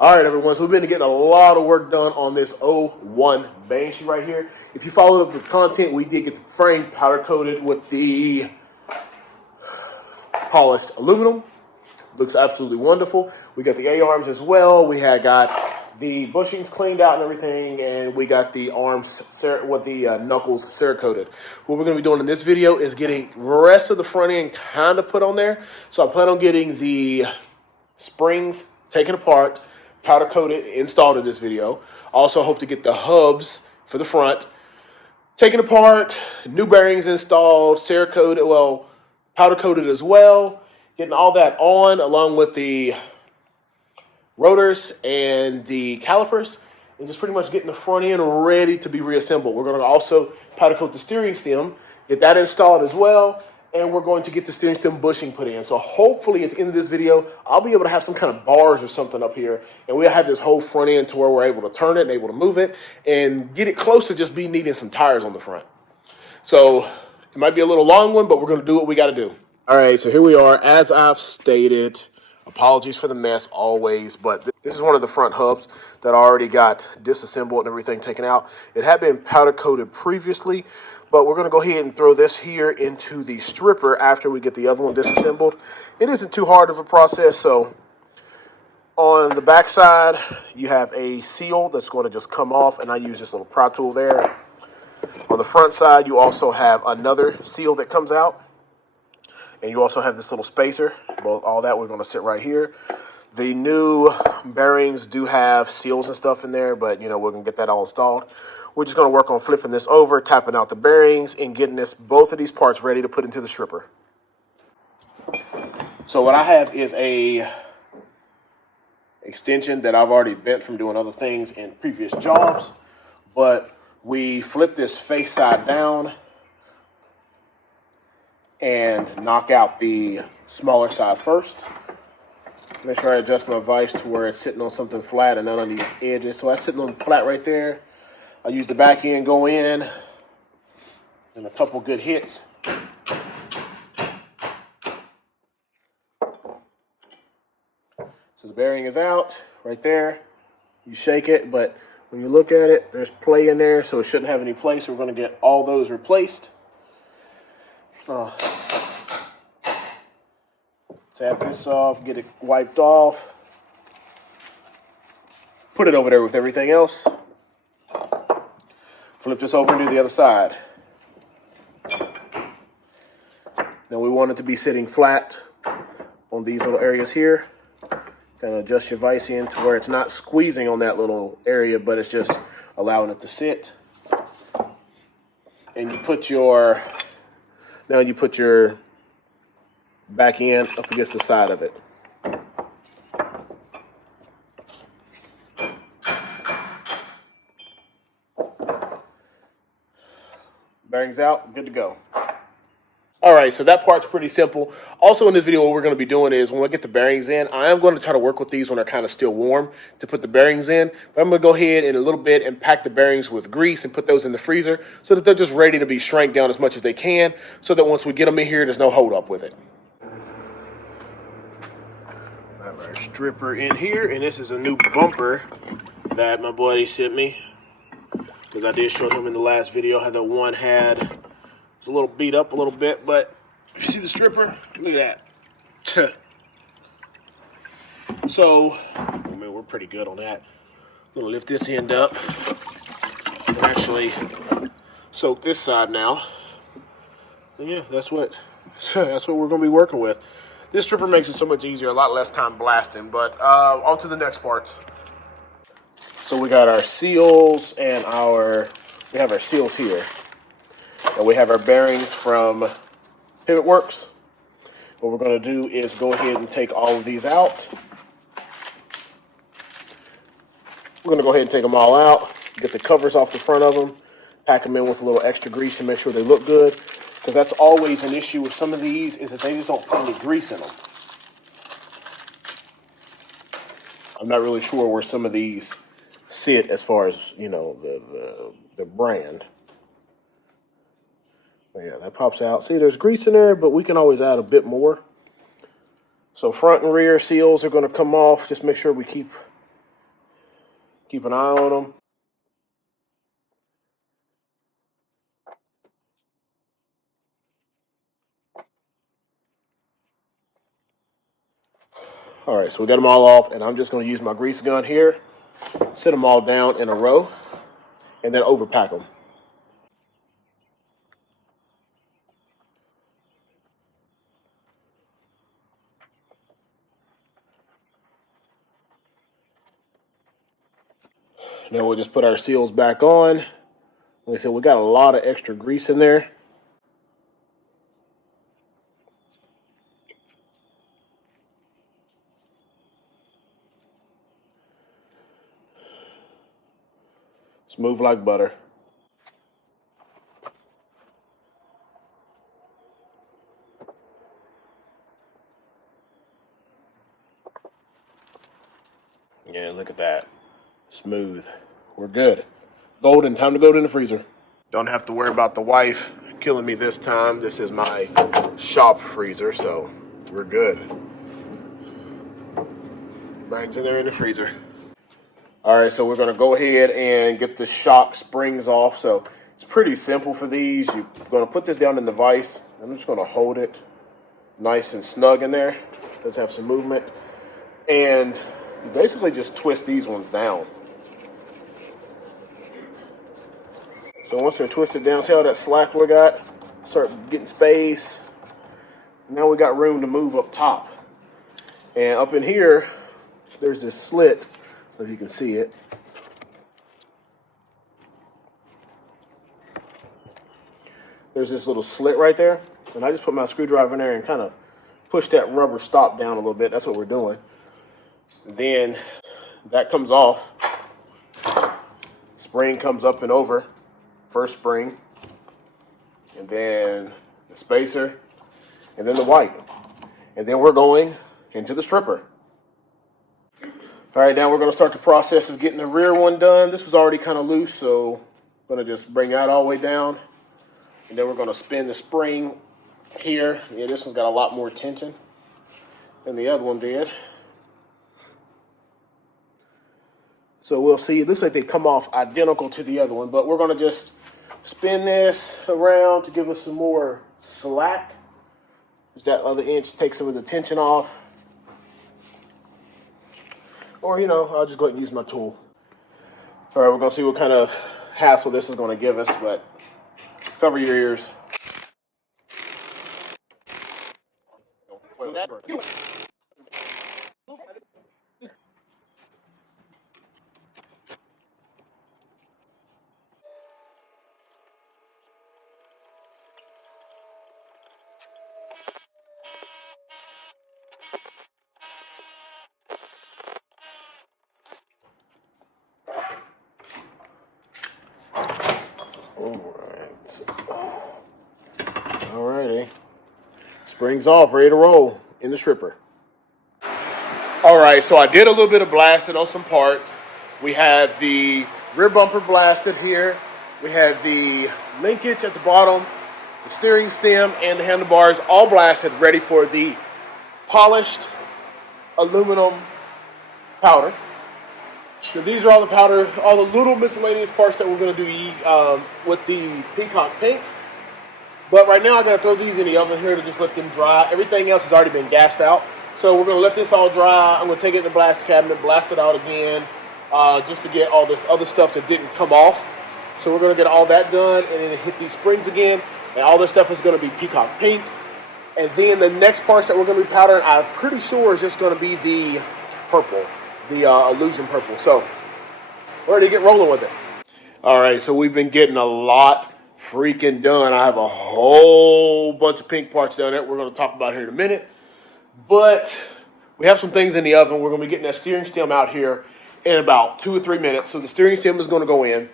All right, everyone. So we've been getting a lot of work done on this '01 bearing sheet right here. If you followed up with content, we did get the frame powder coated with the polished aluminum. Looks absolutely wonderful. We got the A-arms as well. We had got the bushings cleaned out and everything, and we got the arms with the knuckles Cerakoted. What we're going to be doing in this video is getting the rest of the front end kind of put on there. So I plan on getting the springs taken apart, powder coated, installed in this video. Also hope to get the hubs for the front taken apart, new bearings installed, Cerakoted, well, powder coated as well. Getting all that on along with the rotors and the calipers, and just pretty much getting the front end ready to be reassembled. We're going to also powder coat the steering stem, get that installed as well, and we're going to get the steering stem bushing put in. So hopefully at the end of this video, I'll be able to have some kind of bars or something up here, and we'll have this whole front end to where we're able to turn it and able to move it and get it close to just be needing some tires on the front. So it might be a little long one, but we're going to do what we got to do. All right, so here we are. As I've stated, apologies for the mess always, but this is one of the front hubs that I already got disassembled and everything taken out. It had been powder coated previously, but we're going to go ahead and throw this here into the stripper after we get the other one disassembled. It isn't too hard of a process. So on the back side, you have a seal that's going to just come off, and I use this little pry tool there. On the front side, you also have another seal that comes out. And you also have this little spacer. Well, all that we're going to sit right here. The new bearings do have seals and stuff in there, but, we're going to get that all installed. We're just going to work on flipping this over, tapping out the bearings, and getting both of these parts ready to put into the stripper. So what I have is a extension that I've already bent from doing other things in previous jobs, but we flip this face side down and knock out the smaller side first. Make sure I adjust my vise to where it's sitting on something flat and not on these edges. So that's sitting on flat right there. I use the back end, go in, and a couple good hits. So the bearing is out right there. You shake it, but when you look at it, there's play in there, so it shouldn't have any play. So we're going to get all those replaced. Tap this off, get it wiped off, put it over there with everything else, flip this over and do the other side. Now we want it to be sitting flat on these little areas here. Kind of adjust your vise in to where it's not squeezing on that little area, but it's just allowing it to sit. And you put your back end up against the side of it. Bearings out, good to go. All right, so that part's pretty simple. Also in this video, what we're going to be doing is when we get the bearings in, I am going to try to work with these when they're kind of still warm to put the bearings in. But I'm going to go ahead in a little bit and pack the bearings with grease and put those in the freezer so that they're just ready to be shrank down as much as they can so that once we get them in here, there's no hold up with it. I have our stripper in here, and this is a new bumper that my buddy sent me because I did show him in the last video how the one had. It's a little beat up a little bit, but if you see the stripper, look at that. So, we're pretty good on that. I'm gonna lift this end up and actually soak this side now. And yeah, that's what we're gonna be working with. This stripper makes it so much easier, a lot less time blasting. But on to the next parts. So we got our seals and we have our seals here. And we have our bearings from Pivot Works. What we're going to do is go ahead and take all of these out. We're going to go ahead and take them all out, get the covers off the front of them, pack them in with a little extra grease and make sure they look good. Because that's always an issue with some of these is that they just don't put any grease in them. I'm not really sure where some of these sit as far as, the brand. But yeah, that pops out. See, there's grease in there, but we can always add a bit more. So front and rear seals are going to come off. Just make sure we keep Keep an eye on them. All right, so we got them all off, and I'm just going to use my grease gun here, set them all down in a row, and then overpack them. Then we'll just put our seals back on. Like I said, we got a lot of extra grease in there. Smooth like butter. Yeah, look at that. Smooth. We're good. Golden, time to go in the freezer. Don't have to worry about the wife killing me this time. This is my shop freezer, so we're good. Bags in there in the freezer. All right, so we're going to go ahead and get the shock springs off. So it's pretty simple for these. You're going to put this down in the vise. I'm just going to hold it nice and snug in there. It does have some movement. And you basically just twist these ones down. So once they're twisted down, see how that slack we got? Start getting space. Now we got room to move up top. And up in here, there's this slit, if you can see it. There's this little slit right there. And I just put my screwdriver in there and kind of push that rubber stop down a little bit. That's what we're doing. Then that comes off. Spring comes up and over. First spring. And then the spacer. And then the white. And then we're going into the stripper. All right, now we're going to start the process of getting the rear one done. This was already kind of loose, so I'm going to just bring that all the way down. And then we're going to spin the spring here. Yeah, this one's got a lot more tension than the other one did. So we'll see. It looks like they come off identical to the other one, but we're going to just spin this around to give us some more slack. That other inch takes some of the tension off. Or, I'll just go ahead and use my tool. All right, we're going to see what kind of hassle this is going to give us, but cover your ears. Alrighty. Springs off, ready to roll in the stripper. Alright, so I did a little bit of blasting on some parts. We have the rear bumper blasted here. We have the linkage at the bottom, the steering stem, and the handlebars all blasted, ready for the polished aluminum powder. So these are all the powder, all the little miscellaneous parts that we're going to do with the Peacock Pink. But right now I'm going to throw these in the oven here to just let them dry. Everything else has already been gassed out. So we're going to let this all dry. I'm going to take it in the blast cabinet, blast it out again, just to get all this other stuff that didn't come off. So we're going to get all that done and then hit these springs again. And all this stuff is going to be Peacock Pink. And then the next parts that we're going to be powdering, I'm pretty sure is just going to be the purple, the illusion purple. So we're ready to get rolling with it. All right, so we've been getting a lot freaking done. I have a whole bunch of pink parts down there we're going to talk about here in a minute. But we have some things in the oven. We're going to be getting that steering stem out here in about 2 or 3 minutes. So the steering stem is going to go in.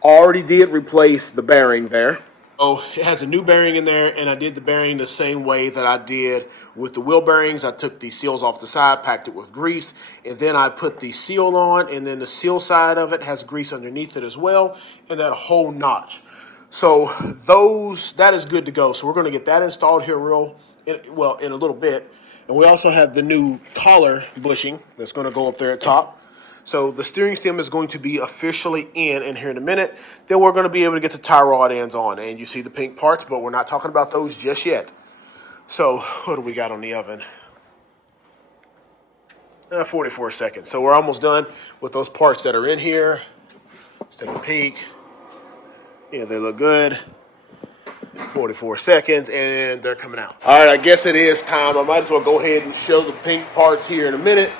Already did replace the bearing there. Oh, it has a new bearing in there, and I did the bearing the same way that I did with the wheel bearings. I took the seals off the side, packed it with grease, and then I put the seal on, and then the seal side of it has grease underneath it as well, and that whole notch. So that is good to go. So we're going to get that installed here in a little bit. And we also have the new collar bushing that's going to go up there at top. So the steering stem is going to be officially in here in a minute. Then we're going to be able to get the tie rod ends on. And you see the pink parts, but we're not talking about those just yet. So what do we got on the oven? 44 seconds. So we're almost done with those parts that are in here. Let's take a peek. Yeah, they look good. 44 seconds, and they're coming out. All right, I guess it is time. I might as well go ahead and show the pink parts here in a minute.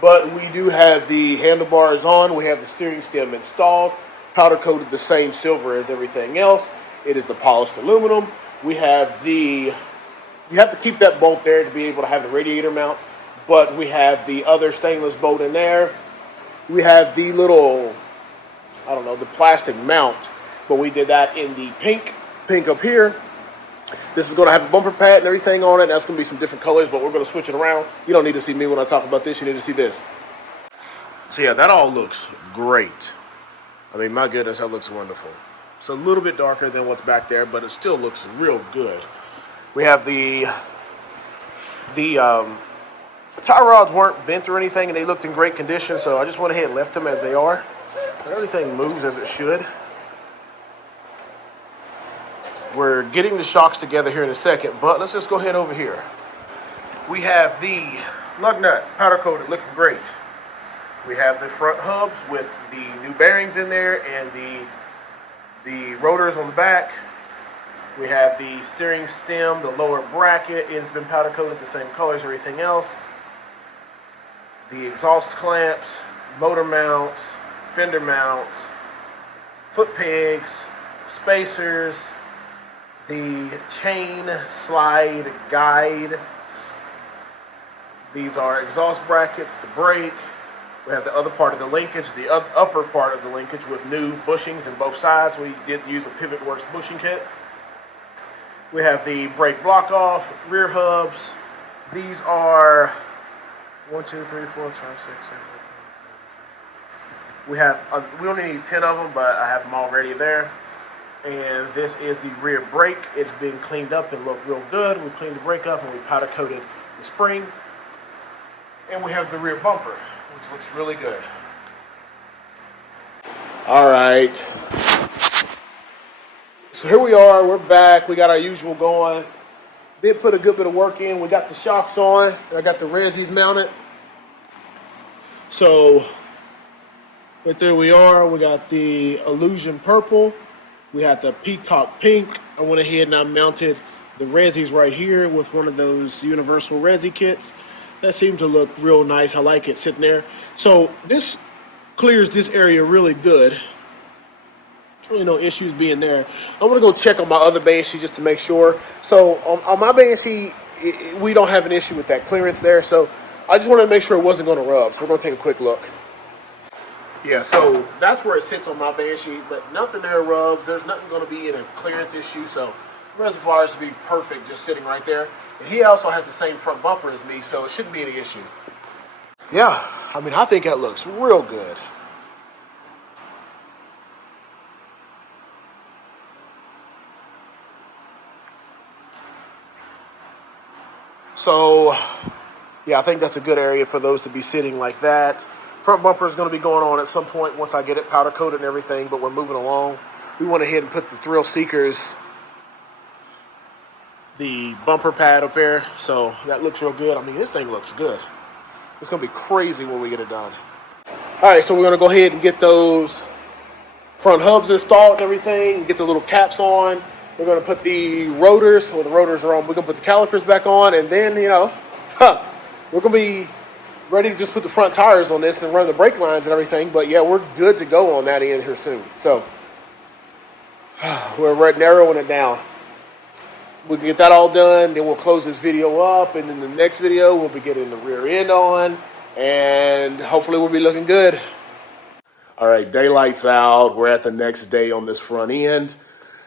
But we do have the handlebars on. We have the steering stem installed. Powder coated the same silver as everything else. It is the polished aluminum. We have the... You have to keep that bolt there to be able to have the radiator mount. But we have the other stainless bolt in there. We have the little, I don't know, the plastic mount. But we did that in the pink up here. This is going to have a bumper pad and everything on it. That's going to be some different colors, but we're going to switch it around. You don't need to see me when I talk about this. You need to see this. So yeah, that all looks great. I mean, my goodness, that looks wonderful. It's a little bit darker than what's back there, but it still looks real good. We have the tie rods weren't bent or anything, and they looked in great condition, so I just went ahead and left them as they are. And everything moves as it should. We're getting the shocks together here in a second, but let's just go ahead over here. We have the lug nuts, powder coated, looking great. We have the front hubs with the new bearings in there and the rotors on the back. We have the steering stem, the lower bracket. It's been powder coated the same color as everything else. The exhaust clamps, motor mounts, fender mounts, foot pegs, spacers, the chain slide guide. These are exhaust brackets, the brake. We have the other part of the linkage, the upper part of the linkage with new bushings in both sides. We did use a Pivot Works bushing kit. We have the brake block off, rear hubs. These are 1, 2, 3, 4, 5, 6, 7. We only need 10 of them, but I have them already there. And this is the rear brake. It's been cleaned up and looked real good. We cleaned the brake up and we powder coated the spring. And we have the rear bumper, which looks really good. All right. So here we are. We're back. We got our usual going. Did put a good bit of work in. We got the shocks on. And I got the Rensies mounted. So right there we are. We got the Illusion Purple. We had the Peacock Pink. I went ahead and I mounted the Rensies right here with one of those universal Rensi kits. That seemed to look real nice. I like it sitting there. So this clears this area really good. There's really no issues being there. I'm going to go check on my other Banshee just to make sure. So on my Banshee, we don't have an issue with that clearance there. So I just wanted to make sure it wasn't going to rub. So we're going to take a quick look. Yeah, so that's where it sits on my Banshee, but nothing there rubs. There's nothing going to be in a clearance issue, so the reservoir is to be perfect just sitting right there. And he also has the same front bumper as me, so it shouldn't be any issue. Yeah, I mean, I think that looks real good. So, yeah, I think that's a good area for those to be sitting like that. Front bumper is going to be going on at some point once I get it powder coated and everything, but we're moving along. We went ahead and put the Thrill Seekers, the bumper pad up there, so that looks real good. I mean, this thing looks good. It's going to be crazy when we get it done. All right, so we're going to go ahead and get those front hubs installed and everything, get the little caps on. We're going to put the rotors, well, the rotors are on. We're going to put the calipers back on, and then, we're going to be ready to just put the front tires on this and run the brake lines and everything. But yeah, we're good to go on that end here soon. So we're narrowing it down. We can get that all done, then we'll close this video up, and in the next video we'll be getting the rear end on, and hopefully we'll be looking good. All right, daylight's out. We're at the next day on this front end.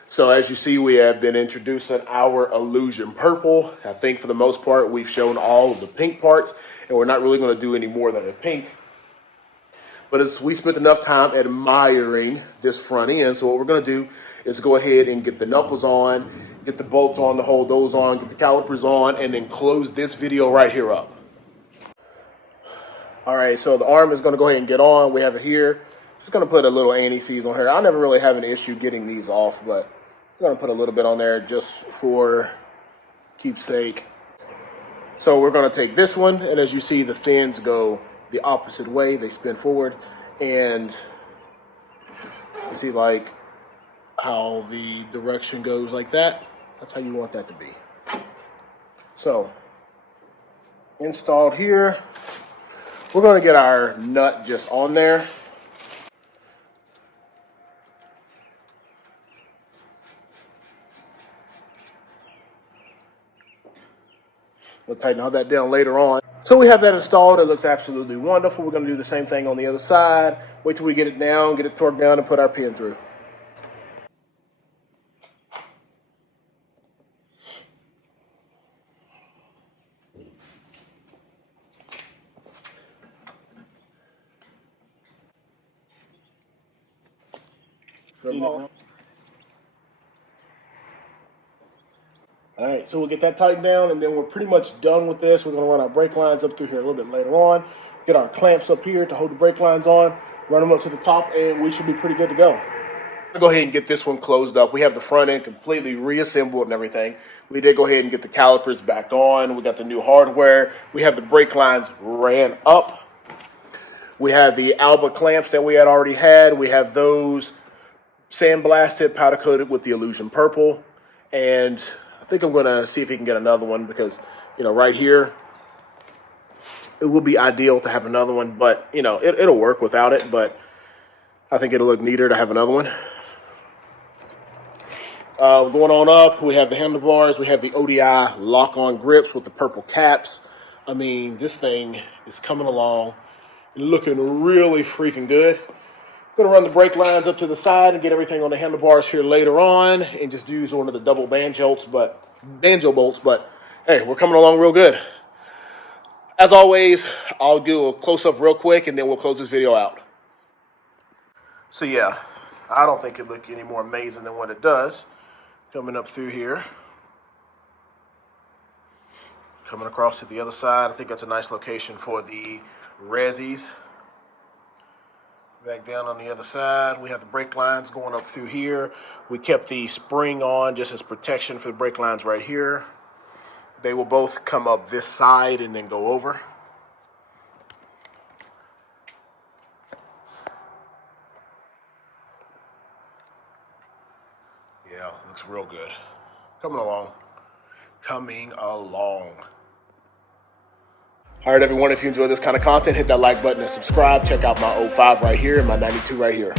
So as you see, we have been introducing our Illusion Purple. I think for the most part, we've shown all of the pink parts, and we're not really going to do any more than a pink. But we spent enough time admiring this front end, so what we're going to do is go ahead and get the knuckles on, get the bolts on to hold those on, get the calipers on, and then close this video right here up. All right, so the arm is going to go ahead and get on. We have it here. Just going to put a little anti-seize on here. I never really have an issue getting these off, but I'm going to put a little bit on there just for keepsake. So we're going to take this one, and as you see, the fins go the opposite way. They spin forward, and you see like how the direction goes like that. That's how you want that to be. So installed here. We're going to get our nut just on there. We'll tighten all that down later on. So we have that installed. It looks absolutely wonderful. We're going to do the same thing on the other side. Wait till we get it down, get it torqued down, and put our pin through. All right, so we'll get that tightened down, and then we're pretty much done with this. We're going to run our brake lines up through here a little bit later on. Get our clamps up here to hold the brake lines on, run them up to the top, and we should be pretty good to go. I'll go ahead and get this one closed up. We have the front end completely reassembled and everything. We did go ahead and get the calipers back on. We got the new hardware. We have the brake lines ran up. We have the Alba clamps that we had already had. We have those sandblasted, powder coated with the Illusion Purple. And I think I'm going to see if he can get another one because, you know, right here, it would be ideal to have another one. But, you know, it'll work without it. But I think it'll look neater to have another one. Going on up, we have the handlebars. We have the ODI lock-on grips with the purple caps. I mean, this thing is coming along, looking really freaking good. Going to run the brake lines up to the side and get everything on the handlebars here later on, and just use one of the double banjo bolts. But hey, we're coming along real good. As always, I'll do a close-up real quick, and then we'll close this video out. So yeah, I don't think it looked any more amazing than what it does. Coming up through here. Coming across to the other side. I think that's a nice location for the resis. Back down on the other side, we have the brake lines going up through here. We kept the spring on just as protection for the brake lines right here. They will both come up this side and then go over. Yeah, looks real good. Coming along. Coming along. All right, everyone, if you enjoy this kind of content, hit that like button and subscribe. Check out my 05 right here and my 92 right here.